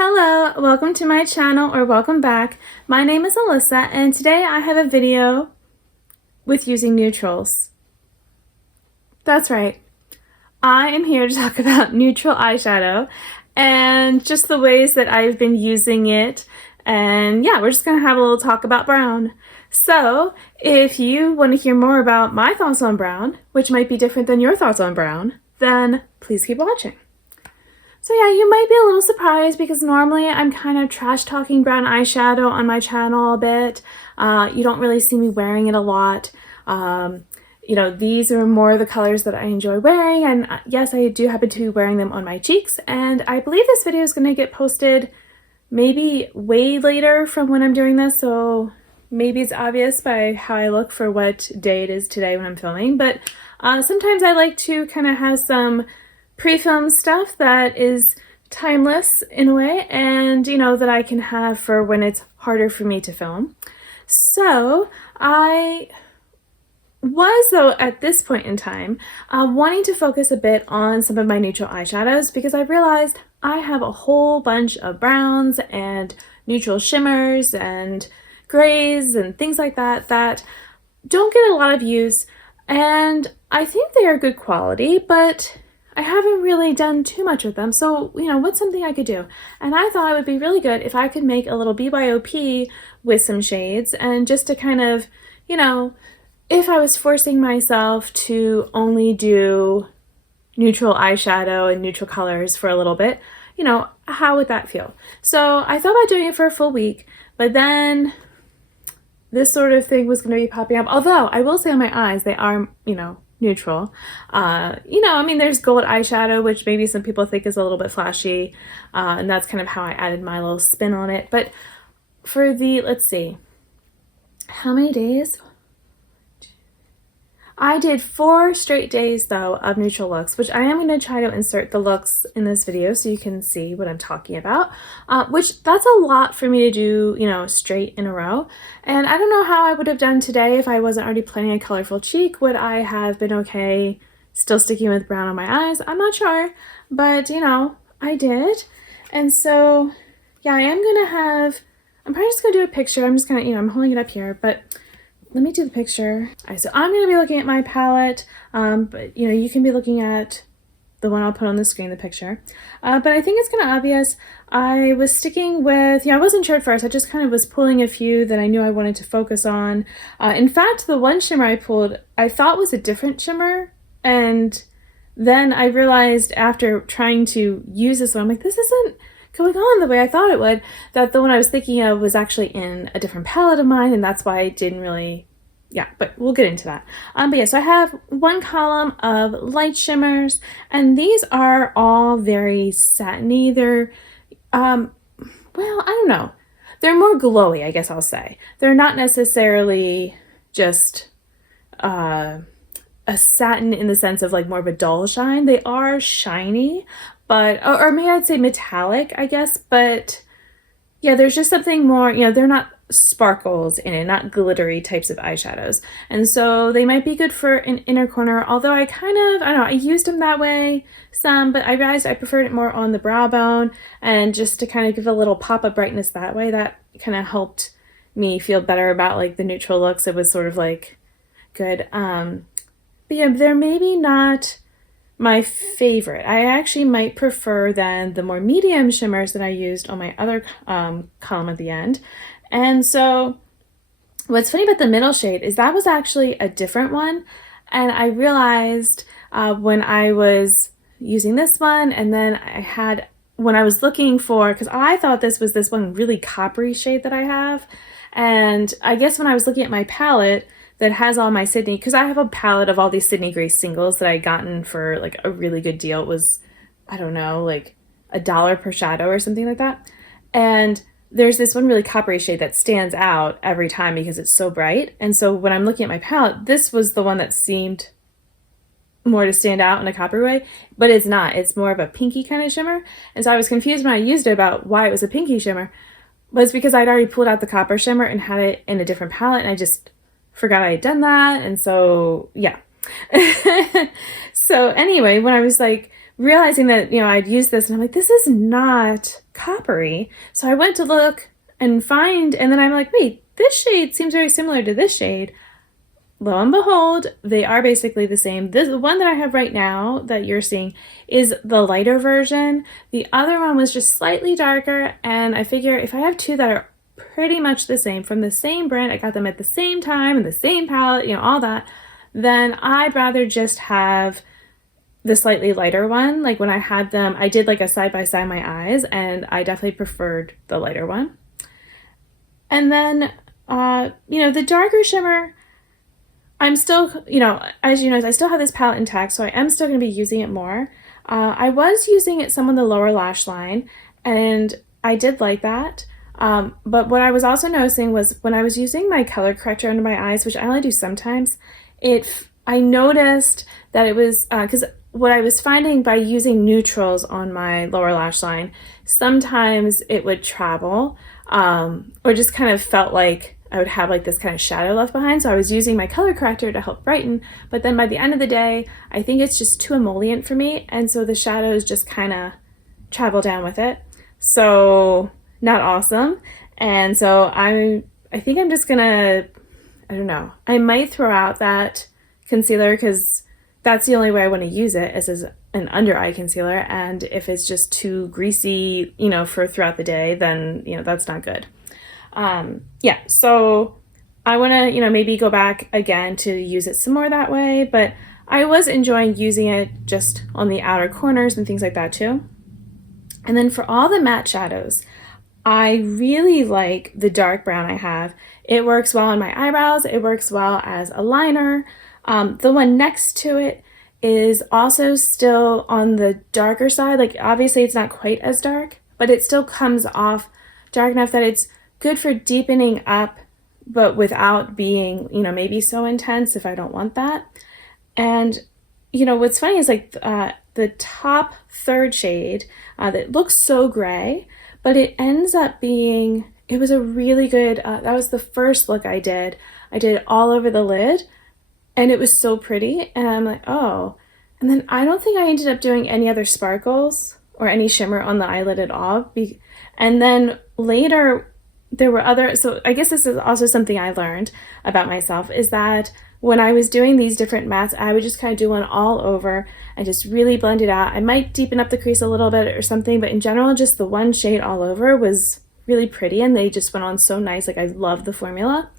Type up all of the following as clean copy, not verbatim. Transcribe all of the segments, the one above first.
Hello, welcome to my channel, or welcome back. My name is Alyssa and today I have a video with using neutrals. That's right. I am here to talk about neutral eyeshadow and just the ways that I've been using it. And yeah, we're just gonna have a little talk about brown. So if you want to hear more about my thoughts on brown, which might be different than your thoughts on brown, then please keep watching. So yeah, you might be a little surprised because normally I'm kind of trash talking brown eyeshadow on my channel a bit. You don't really see me wearing it a lot. You know, these are more the colors that I enjoy wearing, and yes, I do happen to be wearing them on my cheeks, and I believe this video is going to get posted maybe way later from when I'm doing this, so maybe it's obvious by how I look for what day it is today when I'm filming, but sometimes I like to kind of have some pre-film stuff that is timeless in a way, and you know, that I can have for when it's harder for me to film. So I was, though, at this point in time, wanting to focus a bit on some of my neutral eyeshadows because I realized I have a whole bunch of browns and neutral shimmers and grays and things like that that don't get a lot of use, and I think they are good quality, but I haven't really done too much with them, so, you know, what's something I could do? And I thought it would be really good if I could make a little BYOP with some shades, and just to kind of, you know, if I was forcing myself to only do neutral eyeshadow and neutral colors for a little bit, you know, how would that feel? So I thought about doing it for a full week, but then this sort of thing was going to be popping up. Although I will say on my eyes, they are, you know, neutral. You know, I mean, there's gold eyeshadow, which maybe some people think is a little bit flashy, and that's kind of how I added my little spin on it. But for the, let's see, how many days? I did 4 straight days, though, of neutral looks, which I am going to try to insert the looks in this video so you can see what I'm talking about, which that's a lot for me to do, you know, straight in a row. And I don't know how I would have done today if I wasn't already planning a colorful cheek. Would I have been okay still sticking with brown on my eyes? I'm not sure, but, you know, I did. And so, yeah, I'm probably just going to do a picture. I'm just going to, you know, I'm holding it up here, but let me do the picture. All right, so I'm going to be looking at my palette, but you know, you can be looking at the one I'll put on the screen, the picture. But I think it's kind of obvious. I was sticking with, I wasn't sure at first. I just kind of was pulling a few that I knew I wanted to focus on. In fact, the one shimmer I pulled, I thought was a different shimmer. And then I realized after trying to use this one, I'm like, this isn't going on the way I thought it would, that the one I was thinking of was actually in a different palette of mine, and that's why it didn't really, but we'll get into that. But yeah, so I have one column of light shimmers, and these are all very satiny. They're, well, I don't know. They're more glowy, I guess I'll say. They're not necessarily just a satin in the sense of like more of a dull shine. They are shiny, but, or maybe I'd say metallic, I guess, but yeah, there's just something more, you know, they're not sparkles in it, not glittery types of eyeshadows. And so they might be good for an inner corner, although I don't know, I used them that way some, but I realized I preferred it more on the brow bone, and just to kind of give a little pop of brightness that way, that kind of helped me feel better about like the neutral looks. It was sort of like good. But yeah, they're maybe not my favorite. I actually might prefer then the more medium shimmers that I used on my other column at the end. And so what's funny about the middle shade is that was actually a different one. And I realized when I was using this one, and then when I was looking for, because I thought this was this one really coppery shade that I have. And I guess when I was looking at my palette that has all my Sydney, because I have a palette of all these Sydney Grace singles that I gotten for like a really good deal. It was, I don't know, like $1 per shadow or something like that. And there's this one really coppery shade that stands out every time because it's so bright. And so when I'm looking at my palette, this was the one that seemed more to stand out in a coppery way, but it's not. It's more of a pinky kind of shimmer. And so I was confused when I used it about why it was a pinky shimmer, but it's because I'd already pulled out the copper shimmer and had it in a different palette, and I just forgot I had done that. And so, yeah. So anyway, when I was like realizing that, you know, I'd used this and I'm like, this is not coppery. So I went to look and find, and then I'm like, wait, this shade seems very similar to this shade. Lo and behold, they are basically the same. This one that I have right now that you're seeing is the lighter version. The other one was just slightly darker, and I figure if I have two that are pretty much the same from the same brand, I got them at the same time and the same palette, you know, all that, then I'd rather just have the slightly lighter one. Like when I had them, I did like a side by side my eyes, and I definitely preferred the lighter one. And then, you know, the darker shimmer, I'm still, you know, as you know, I still have this palette intact, so I am still going to be using it more. I was using it some on the lower lash line, and I did like that. But what I was also noticing was when I was using my color corrector under my eyes, which I only do sometimes, I noticed that it was, because what I was finding by using neutrals on my lower lash line, sometimes it would travel, or just kind of felt like I would have like this kind of shadow left behind. So I was using my color corrector to help brighten, but then by the end of the day, I think it's just too emollient for me. And so the shadows just kind of travel down with it. So not awesome. And so I think I'm just gonna, I don't know, I might throw out that concealer because that's the only way I want to use it is as an under eye concealer. And if it's just too greasy, you know, for throughout the day, then, you know, that's not good. Yeah, so I want to, you know, maybe go back again to use it some more that way, but I was enjoying using it just on the outer corners and things like that too. And then for all the matte shadows, I really like the dark brown I have. It works well on my eyebrows. It works well as a liner. The one next to it is also still on the darker side. Like obviously it's not quite as dark, but it still comes off dark enough that it's good for deepening up, but without being, you know, maybe so intense if I don't want that. And, you know, what's funny is like the top third shade that looks so gray, but it ends up being, it was a really good, that was the first look I did. I did it all over the lid, and it was so pretty. And I'm like, oh. And then I don't think I ended up doing any other sparkles or any shimmer on the eyelid at all. And then later, there were other, so I guess this is also something I learned about myself, is that when I was doing these different mattes, I would just kind of do one all over and just really blend it out. I might deepen up the crease a little bit or something, but in general, just the one shade all over was really pretty, and they just went on so nice. Like I love the formula.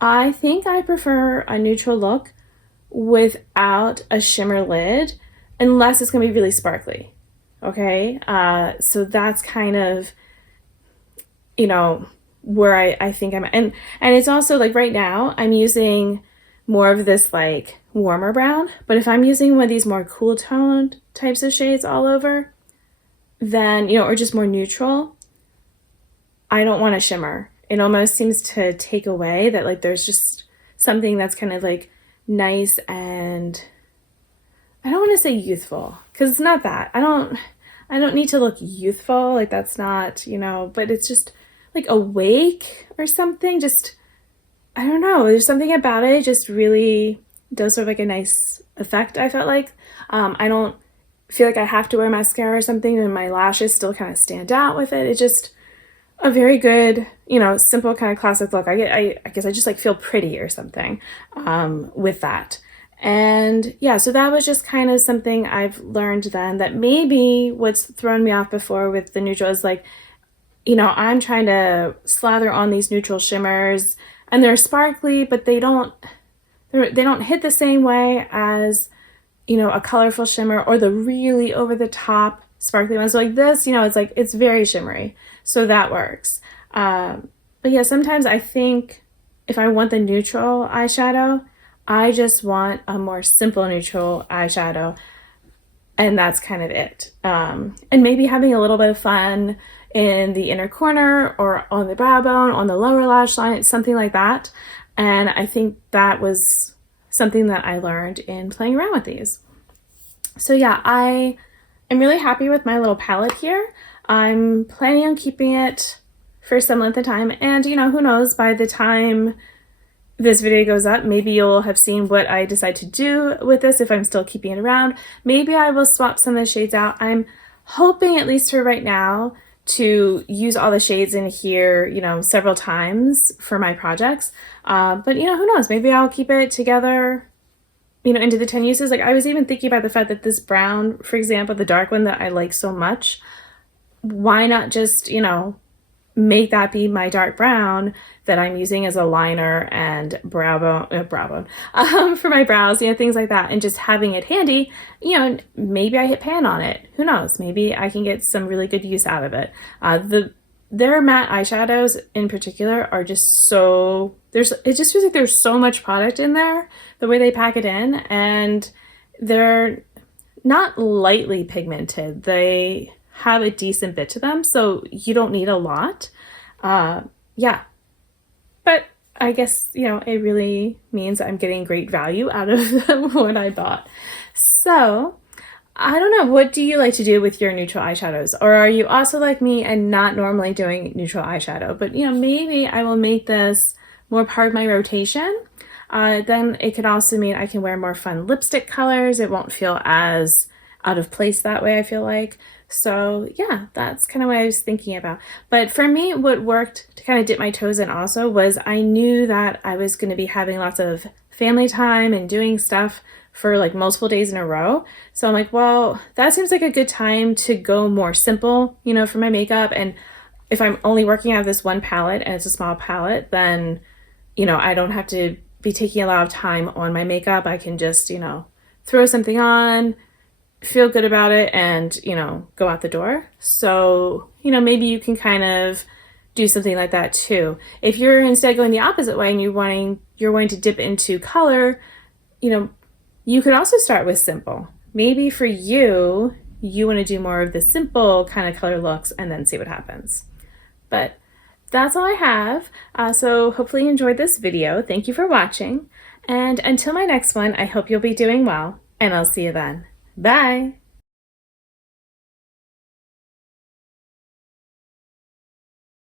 I think I prefer a neutral look without a shimmer lid, unless it's gonna be really sparkly. Okay, so that's kind of, you know, where I think I'm at. And it's also like right now I'm using more of this like warmer brown, but if I'm using one of these more cool toned types of shades all over, then, you know, or just more neutral, I don't want a shimmer. It almost seems to take away that, like, there's just something that's kind of like nice, and I don't want to say youthful because it's not that. I don't need to look youthful, like that's not, you know, but it's just like awake or something. Just, I don't know, there's something about it just really does sort of like a nice effect, I felt like. I don't feel like I have to wear mascara or something and my lashes still kind of stand out with it. It's just a very good, you know, simple kind of classic look. I guess I just like feel pretty or something with that. And yeah, so that was just kind of something I've learned then, that maybe what's thrown me off before with the neutral is like, you know, I'm trying to slather on these neutral shimmers and they're sparkly, but they don't hit the same way as, you know, a colorful shimmer or the really over the top sparkly ones. So like this, you know, it's like, it's very shimmery. So that works. But yeah, sometimes I think if I want the neutral eyeshadow, I just want a more simple neutral eyeshadow, and that's kind of it. And maybe having a little bit of fun in the inner corner or on the brow bone, on the lower lash line, something like that. And I think that was something that I learned in playing around with these. So yeah, I am really happy with my little palette here. I'm planning on keeping it for some length of time, and you know, who knows, by the time this video goes up, maybe you'll have seen what I decide to do with this if I'm still keeping it around. Maybe I will swap some of the shades out. I'm hoping, at least for right now, to use all the shades in here, you know, several times for my projects. But you know, who knows? Maybe I'll keep it together, you know, into the 10 uses. Like I was even thinking about the fact that this brown, for example, the dark one that I like so much, why not just, you know, make that be my dark brown that I'm using as a liner and brow bone for my brows, you know, things like that, and just having it handy, you know, maybe I hit pan on it. Who knows? Maybe I can get some really good use out of it. Their matte eyeshadows in particular are just so, it just feels like there's so much product in there, the way they pack it in, and they're not lightly pigmented. They have a decent bit to them, so you don't need a lot. Yeah, but I guess, you know, it really means I'm getting great value out of what I bought. So I don't know, what do you like to do with your neutral eyeshadows? Or are you also like me and not normally doing neutral eyeshadow? But you know, maybe I will make this more part of my rotation. Then it could also mean I can wear more fun lipstick colors. It won't feel as out of place that way, I feel like. So yeah, that's kind of what I was thinking about. But for me, what worked to kind of dip my toes in also was I knew that I was going to be having lots of family time and doing stuff for like multiple days in a row. So I'm like, well, that seems like a good time to go more simple, you know, for my makeup. And if I'm only working out of this one palette and it's a small palette, then, you know, I don't have to be taking a lot of time on my makeup. I can just, you know, throw something on, feel good about it, and, you know, go out the door. So, you know, maybe you can kind of do something like that too. If you're instead going the opposite way and you're wanting to dip into color, you know, you could also start with simple. Maybe for you, you want to do more of the simple kind of color looks and then see what happens. But that's all I have. So hopefully you enjoyed this video. Thank you for watching. And until my next one, I hope you'll be doing well, and I'll see you then. Bye!